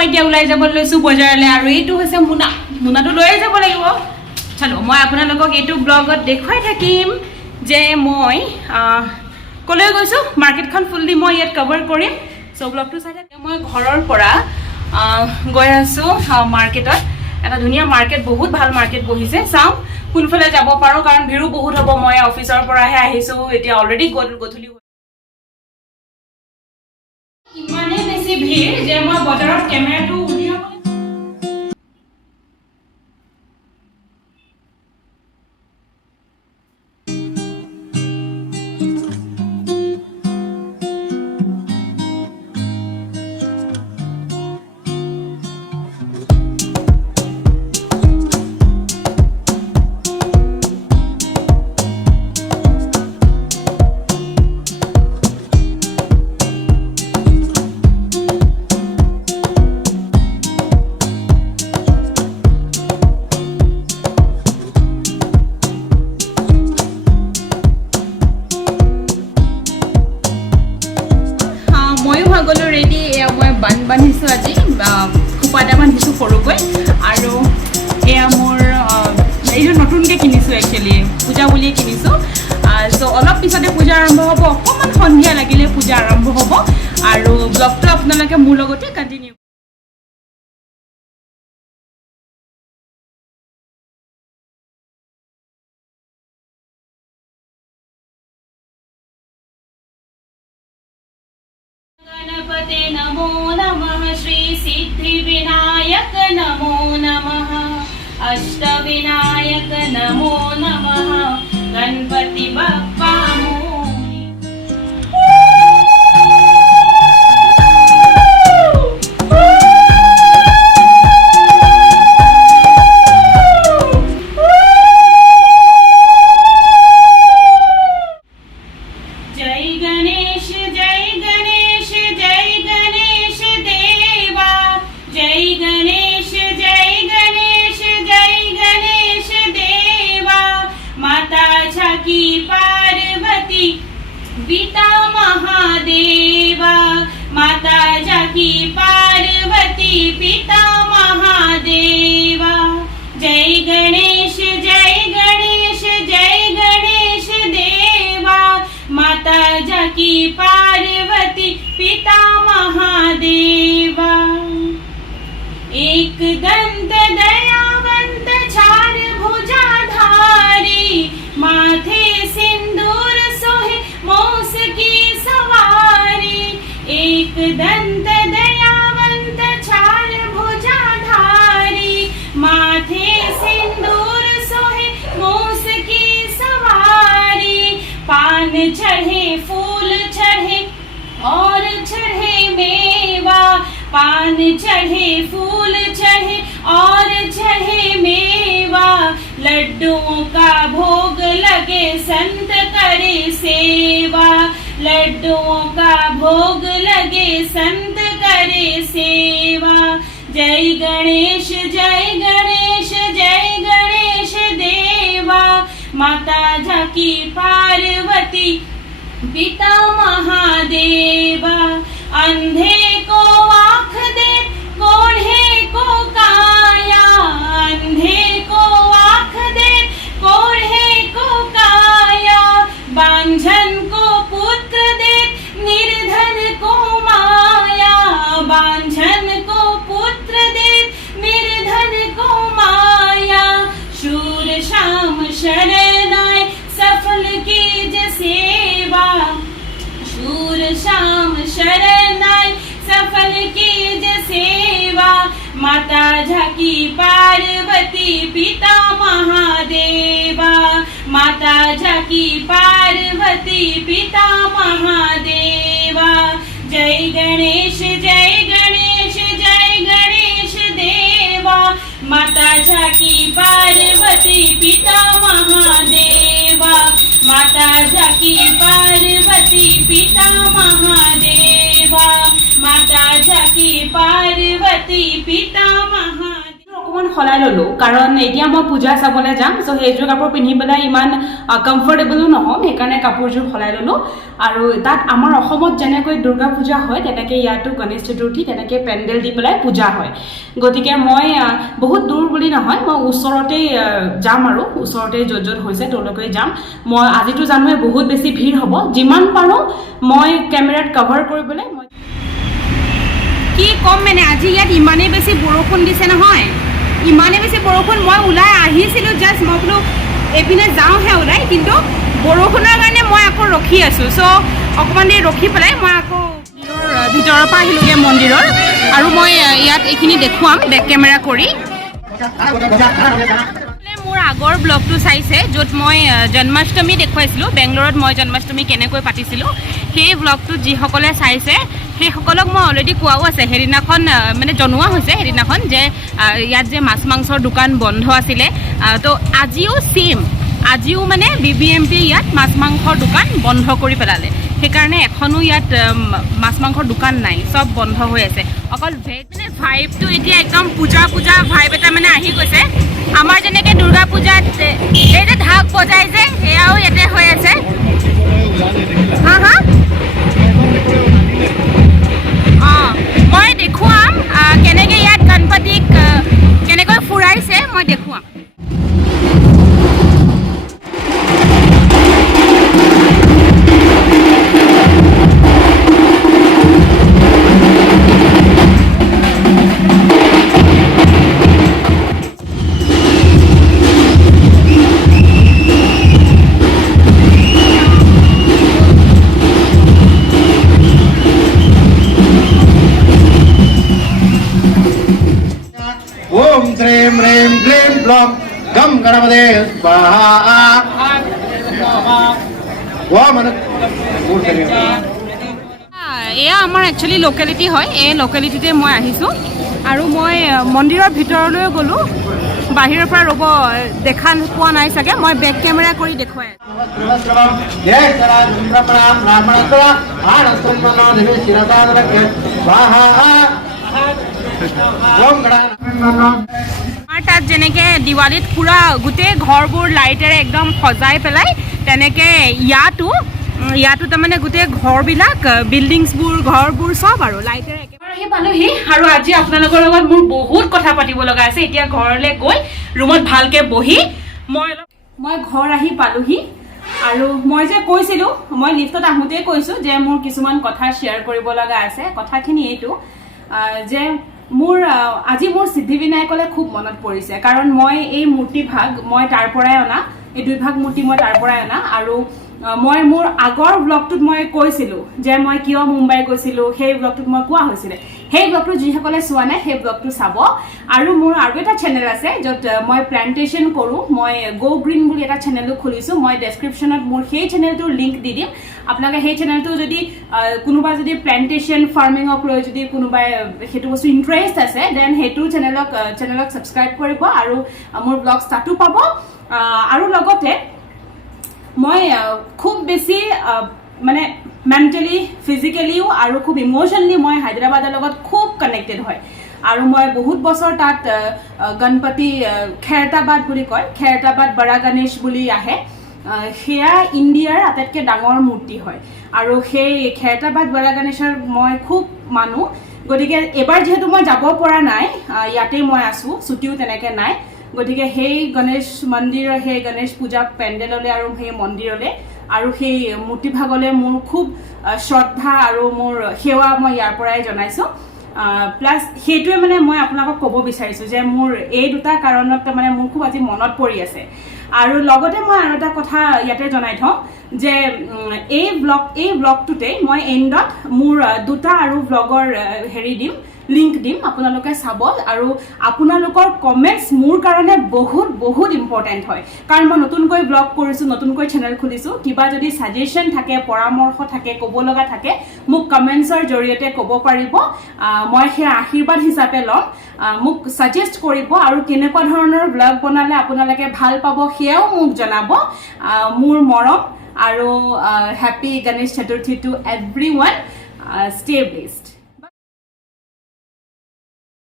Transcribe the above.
মই এতিয়া ওলাই যাব লৈছো বজাৰলৈ আৰু এইটো হৈছে মুনাটো লৈ যাব লাগিব চলো মই আপোনালোকক এইটো ব্লগত দেখুৱাই থাকিম যে মই কলৈ গৈছো মাৰ্কেটখন ফুললি মই ইয়াত কভাৰ কৰিম সো ব্লগটো চাই থাকক মই ঘৰৰ পৰা গৈ আছো মাৰ্কেটত এটা ধুনীয়া মাৰ্কেট বহুত ভাল মাৰ্কেট বহিছে চাও কোনফালে যাব পাৰো কাৰণ ভিৰো বহুত হ'ব মই অফিচৰ পৰাহে আহিছো এতিয়া অলৰেডি গধূলি ইমানে বেছি ভিৰ যে মই বজাৰত কেমেৰাটো উলিয়াব বান্ধিছো আজি খুপাটা বান্ধিছো সৰুকৈ আৰু এয়া মোৰ এইটো নতুনকৈ কিনিছো একচুৱেলি পূজা বুলিয়ে কিনিছো সো অলপ পিছতে পূজা আৰম্ভ হ'ব অকণমান সন্ধিয়া লাগিলে পূজা আৰম্ভ হ'ব আৰু ব্লগটো আপোনালোকে মোৰ লগতে কণ্টিনিউ गणपते नमो नमः श्री सिद्धि विनायक नमो नमः अष्टविनायक नमो नमः गणपति बप्पा पिता महादेवा माता जाकी पार्वती पिता महादेवा जय गणेश जय गणेश जय गणेश देवा माता जाकी पार्वती पिता महादेवा एक दंत दयावंत चार भुजाधारी माथे सिंदूर सोहे मौस की सवारी एक दंत दयावंत चार भुजाधारी माथे सिंदूर सोहे मौस की सवारी पान चढ़े फूल चढ़े और चढ़े मेवा पान चढ़े फूल चढ़े और चढ़े मेवा लड्डुओं का भोग लगे संत करे सेवा लड्डुओं का भोग लगे संत करे सेवा जय गणेश जय गणेश जय गणेश देवा माता जाकी पार्वती पिता महादेवा अंधे को आँख दे कोढ़े को काया अंधे को आँख दे कोढ़े को काया बांझन को पुत्र दे निर्धन को माया बांझन को पुत्र दे निर्धन को माया शूर शाम शरणाय सफल कीज सेवा शूर शाम शरणाय सफल कीज सेवा माता जाकी पार्वती पिता महादेवा माता जाकी पार्वती पिता महादेवा जय गणेश जय गणेश जय गणेश देवा माता जाकी पार्वती पिता महादेवा माता जाकी पार्वती पिता महादेवा माता जाकी पार्वती पिता महादेव অকমান সলাই ললো কাৰণ এতিয়া মই পূজা চাবলৈ যাম সো সেইযোৰ কাপোৰ পিন্ধি পেলাই ইমান কমফৰ্টেবলো নহম সেইকাৰণে কাপোৰযোৰ সলাই ললো আৰু তাত আমাৰ অসমত যেনেকৈ দুৰ্গা পূজা হয় তেনেকৈ ইয়াতো গণেশ চতুৰ্থী তেনেকৈ পেণ্ডেল দি পেলাই পূজা হয় গতিকে মই বহুত দূৰ বুলি নহয় মই ওচৰতেই যাম আৰু ওচৰতেই য'ত য'ত হৈছে তেওঁলোকে যাম মই আজিতো জানোৱে বহুত বেছি ভিৰ হ'ব যিমান পাৰোঁ মই কেমেৰাত কভাৰ কৰিবলৈ মই কি কম মানে আজি ইয়াত ইমানেই বেছি বৰষুণ দিছে নহয় ইমানেই বেছি বৰষুণ মই ওলাই আহিছিলোঁ জাষ্ট মই বোলো এইপিনে যাওঁহে ওলাই কিন্তু বৰষুণৰ কাৰণে মই আকৌ ৰখি আছোঁ চ' অকণমান দেৰি ৰখি পেলাই মই আকৌ ভিতৰৰ পৰা আহিলোঁগৈ মন্দিৰৰ আৰু মই ইয়াত এইখিনি দেখুৱাম বেক কেমেৰা কৰি মোৰ আগৰ ব্লগটো চাইছে য'ত মই জন্মাষ্টমী দেখুৱাইছিলোঁ বেংগলোৰত মই জন্মাষ্টমী কেনেকৈ পাতিছিলোঁ সেই ব্লগটো যিসকলে চাইছে সেইসকলক মই অলৰেডি কোৱাও আছে সেইদিনাখন মানে জনোৱা হৈছে সেইদিনাখন যে ইয়াত যে মাছ মাংসৰ দোকান বন্ধ আছিলে তো আজিও ছেইম আজিও মানে BBMP ইয়াত মাছ মাংসৰ দোকান বন্ধ কৰি পেলালে সেইকাৰণে এখনো ইয়াত মাছ মাংসৰ দোকান নাই চব বন্ধ হৈ আছে অকল ভেজ মানে ভাইবটো এতিয়া একদম পূজা পূজা ভাইব এটা মানে আহি গৈছে আমাৰ যেনেকৈ দুৰ্গা পূজাত এই যে ঢাক বজাই যে সেয়াও ইয়াতে হৈ আছে হা হা মই দেখুৱাম কেনেকৈ ইয়াত গণপতিক কেনেকৈ ফুৰাইছে মই দেখুৱাম गम गणपते स्वाहा এয়া আমাৰ একচুৱেলি লোকেলিটি হয় এই লোকেলিটিতে মই আহিছোঁ আৰু মই মন্দিৰৰ ভিতৰলৈ গ'লোঁ বাহিৰৰ পৰা ৰ'ব দেখা পোৱা নাই চাগে মই বেক কেমেৰা কৰি দেখুৱাই আমাৰ তাত যেনেকৈ দিৱালীত পুৰা গোটেই ঘৰবোৰ লাইটেৰে একদম সজাই পেলাই তেনেকৈ ইয়াতো তাৰমানে গোটেই ঘৰবিলাক বিল্ডিংছবোৰ ঘৰবোৰ চব আৰু লাইটেৰে একেবাৰে আহি পালোহি আৰু আজি আপোনালোকৰ লগত মোৰ বহুত কথা পাতিব লগা আছে এতিয়া ঘৰলৈ গৈ ৰুমত ভালকৈ বহি মই ঘৰ আহি পালোহি আৰু মই যে কৈছিলোঁ মই লিফ্টত আহোঁতেই কৈছোঁ যে মোৰ কিছুমান কথা শ্বেয়াৰ কৰিব লগা আছে কথাখিনি এইটো যে আজি মোৰ সিদ্ধিবিনায়কলৈ খুব মনত পৰিছে কাৰণ মই এই মূৰ্তিভাগ মই তাৰ পৰাই অনা এই দুইভাগ মূৰ্তি মই তাৰ পৰাই অনা আৰু মই মোৰ আগৰ ব্লগটোত মই কৈছিলোঁ যে মই কিয় মুম্বাই গৈছিলোঁ সেই ব্লগটোত মই কোৱা হৈছিলে সেই ব্লগটো যিসকলে চোৱা নাই সেই ব্লগটো চাব আৰু মোৰ আৰু এটা চেনেল আছে য'ত মই প্লান্টেশ্যন কৰোঁ মই গো গ্ৰীণ বুলি এটা চেনেলো খুলিছোঁ মই ডেছক্ৰিপশ্যনত মোৰ সেই চেনেলটোৰ লিংক দি দিম আপোনালোকে সেই চেনেলটো যদি কোনোবা যদি প্লান্টেশ্যন ফাৰ্মিঙক লৈ যদি কোনোবাই সেইটো বস্তু ইণ্টাৰেষ্ট আছে দেন সেইটো চেনেলক ছাবস্ক্ৰাইব কৰিব আৰু মোৰ ব্লগছ তাতো পাব আৰু লগতে মই খুব বেছি মানে মেণ্টেলি ফিজিকেলিও আৰু খুব ইম'শ্যনেলি মই হায়দৰাবাদৰ লগত খুব কানেক্টেড হয় আৰু মই বহুত বছৰ তাত গণপতি খেৰতাবাদ বুলি কয় খেৰতাবাদ বৰা গণেশ বুলি আহে সেয়া ইণ্ডিয়াৰ আটাইতকৈ ডাঙৰ মূৰ্তি হয় আৰু সেই খেৰতাবাদ বৰা গণেশৰ মই খুব মানো গতিকে এবাৰ যিহেতু মই যাব পৰা নাই ইয়াতেই মই আছোঁ ছুটিও তেনেকৈ নাই গতিকে সেই গণেশ মন্দিৰৰ সেই গণেশ পূজা পেণ্ডেললৈ আৰু সেই মন্দিৰলৈ আৰু সেই মূৰ্তিভাগলৈ মোৰ খুব শ্ৰদ্ধা আৰু মোৰ সেৱা মই ইয়াৰ পৰাই জনাইছোঁ প্লাছ সেইটোৱে মানে মই আপোনালোকক ক'ব বিচাৰিছোঁ যে মোৰ এই দুটা কাৰণত মানে মোৰ খুব আজি মনত পৰি আছে আৰু লগতে মই আৰু এটা কথা ইয়াতে জনাই থওঁ যে এই ব্লগটোতে মই এণ্ডত মোৰ দুটা আৰু ব্লগৰ হেৰি দিম লিংক দিম আপোনালোকে চাব আৰু আপোনালোকৰ কমেণ্টছ মোৰ কাৰণে বহুত বহুত ইম্পৰ্টেণ্ট হয় কাৰণ মই নতুনকৈ ব্লগ কৰিছোঁ নতুনকৈ চেনেল খুলিছোঁ কিবা যদি ছাজেশ্যন থাকে পৰামৰ্শ থাকে ক'ব লগা থাকে মোক কমেণ্টছৰ জৰিয়তে ক'ব পাৰিব মই সেই আশীৰ্বাদ হিচাপে ল'ম মোক ছাজেষ্ট কৰিব আৰু কেনেকুৱা ধৰণৰ ব্লগ বনালে আপোনালোকে ভাল পাব সেয়াও মোক জনাব মোৰ মৰম আৰু happy Ganesh Chaturthi to everyone stay blessed